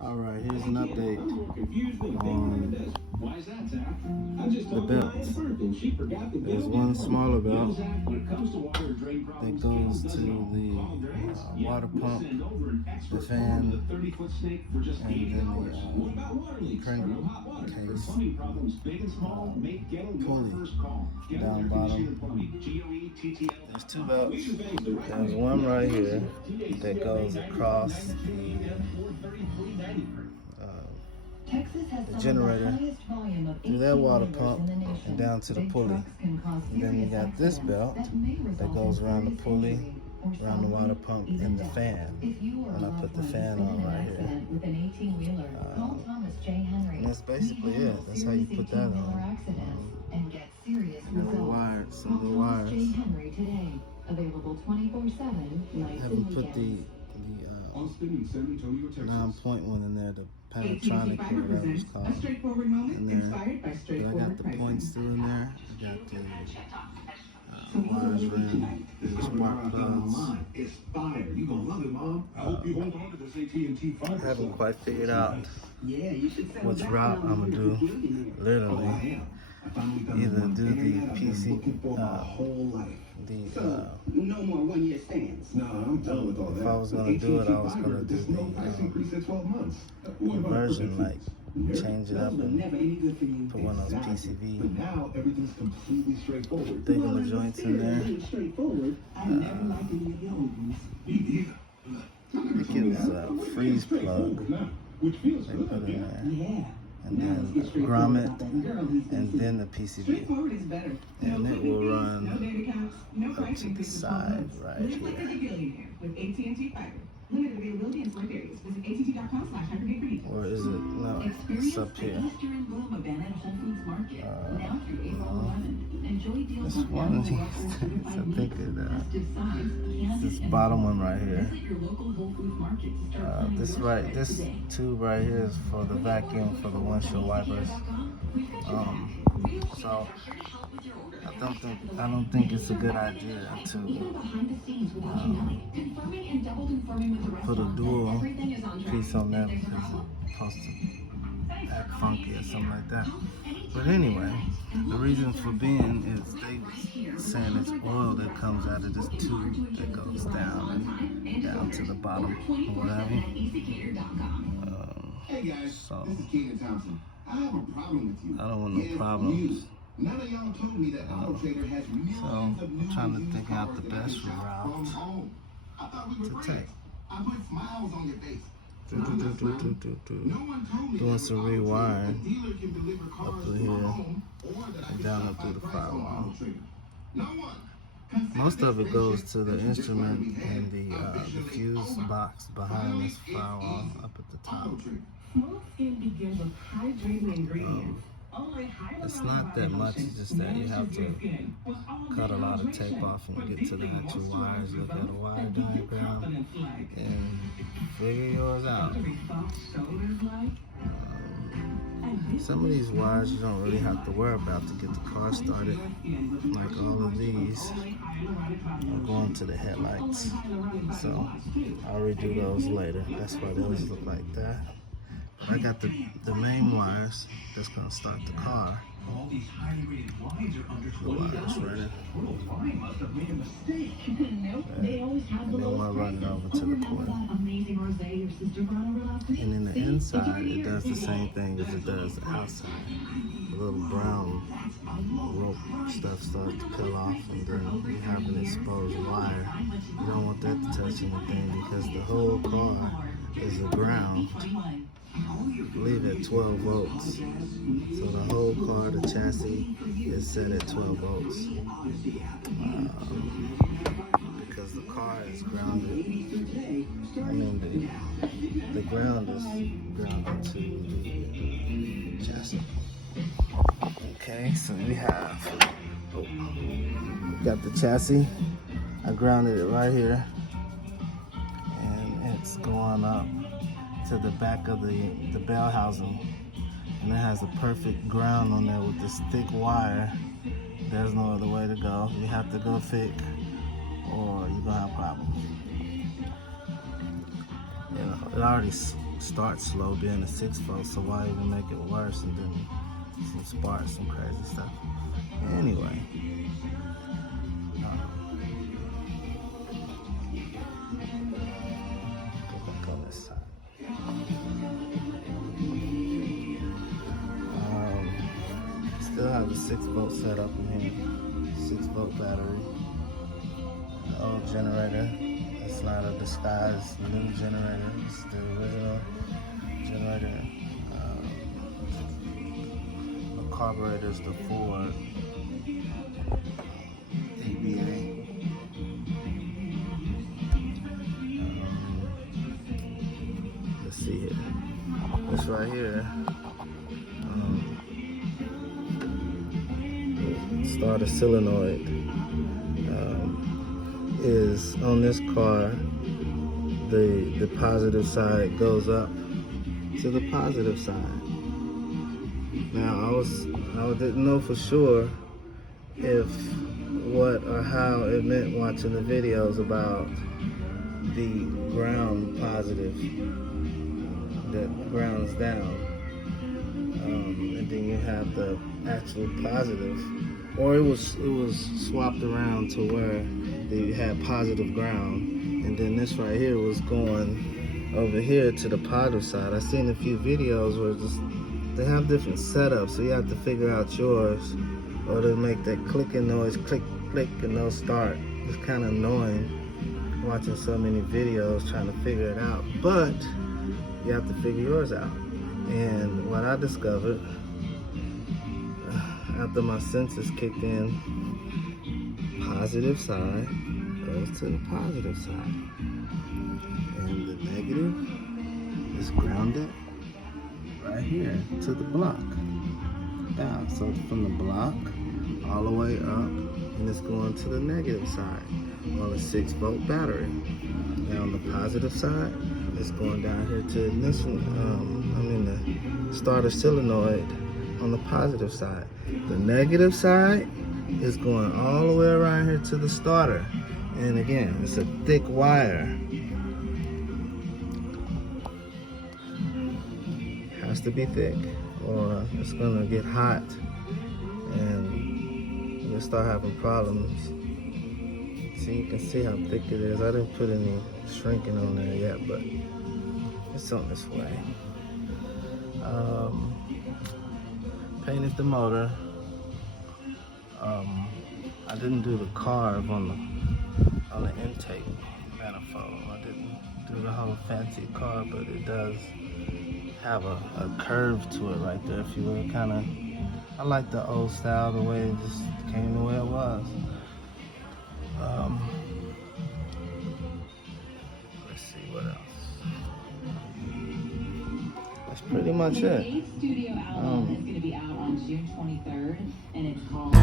Alright, here's an update on the belts. There's one smaller belt that goes to the water pump, the fan, and then the print case pulley down bottom. There's two belts. There's one right here that goes across the generator through that water pump and down to the pulley. And then you got this belt that goes around the pulley, around the water pump, and the fan. And I put the fan on right here. And that's basically it. That's how you put that on. Some of the wires. Available 24/7. Haven't put the 9-point in there, the Panatronic or whatever it's called, in there. But I got the points still in there. I got the wires around the spark plugs. I haven't quite figured out which route I'm gonna do. Literally, either do the PC, no more 1 year stands. No, I'm done with all that. If I was gonna do it, I was gonna do the conversion, like change it up and put one of those PCV. But now everything's completely straightforward. Thicken the joints in there. I think it was a freeze plug they put in there. And then grommet, and then the PCB. And it will run up to the side right here. Or is it? No, it's up here. This one of these things, I think it's this bottom one right here. This tube right here is for the vacuum for the windshield wipers. So I don't think it's a good idea to put a dual piece on there because it's supposed to act funky or something like that. But anyway, the reason for being is they saying it's oil that comes out of this tube that goes down to the bottom or whatever. So I don't want no problems. None of y'all told me that Auto Trader has So I'm trying to think out the best route to take. I put smiles on your face. Doing some rewiring up through here and down up through the firewall. Most of it goes to the instrument and the fuse box behind this firewall up at the top. It's not that much, it's just that you have to cut a lot of tape off and get to the actual wires, look at a wire diagram, and figure yours out. Some of these wires you don't really have to worry about to get the car started, like all of these are going to the headlights, so I'll redo those later. That's why those look like that. I got the main wires that's going to start the car. The wires running. And then we'll run it over to the port. And in the inside, it does the same thing as it does outside. The little brown rope stuff starts to peel off, and then you have an exposed wire. You don't want that to touch anything because the whole car is a ground. I believe at 12 volts. So the whole car, the chassis, is set at 12 volts. Because the car is grounded. I mean, the ground is grounded to the chassis. Okay, so we got the chassis. I grounded it right here. And it's going up to the back of the bell housing, and it has a perfect ground on there with this thick wire. There's no other way to go. You have to go thick or you're gonna have problems. You know, it already start slow being a 6-volt, so why even make it worse? And then some sparks, some crazy stuff. Anyway. Go back on this side. Still have the 6-volt setup in here. 6-volt battery. The old generator. It's not a disguised new generator. It's the original generator. The carburetor's the Ford ABA. Let's see here. This right here. Starter solenoid is on this car. The positive side goes up to the positive side. Now I didn't know for sure if what or how it meant watching the videos about the ground positive that grounds down, and then you have the actual positive, or it was swapped around to where they had positive ground, and then this right here was going over here to the positive side. I've seen a few videos where they have different setups, so you have to figure out yours, or they'll make that clicking noise, click, click, and they'll start. It's kind of annoying watching so many videos trying to figure it out, but you have to figure yours out. And what I discovered after my senses kicked in, positive side goes to the positive side, and the negative is grounded right here to the block. Down. So from the block all the way up, and it's going to the negative side on a 6-volt battery. Now on the positive side, it's going down here to ignition. The starter solenoid on the positive side. The negative side is going all the way around here to the starter. And again, it's a thick wire. Has to be thick, or it's gonna get hot and you'll start having problems. See, you can see how thick it is. I didn't put any shrinking on there yet, but it's on its way. Painted the motor. I didn't do the carve on the intake manifold. I didn't do the whole fancy carve, but it does have a curve to it right there, if you will. I like the old style, the way it just came the way it was. Let's see what else. That's pretty much it. The studio album is going to be out on June 23rd, and it's called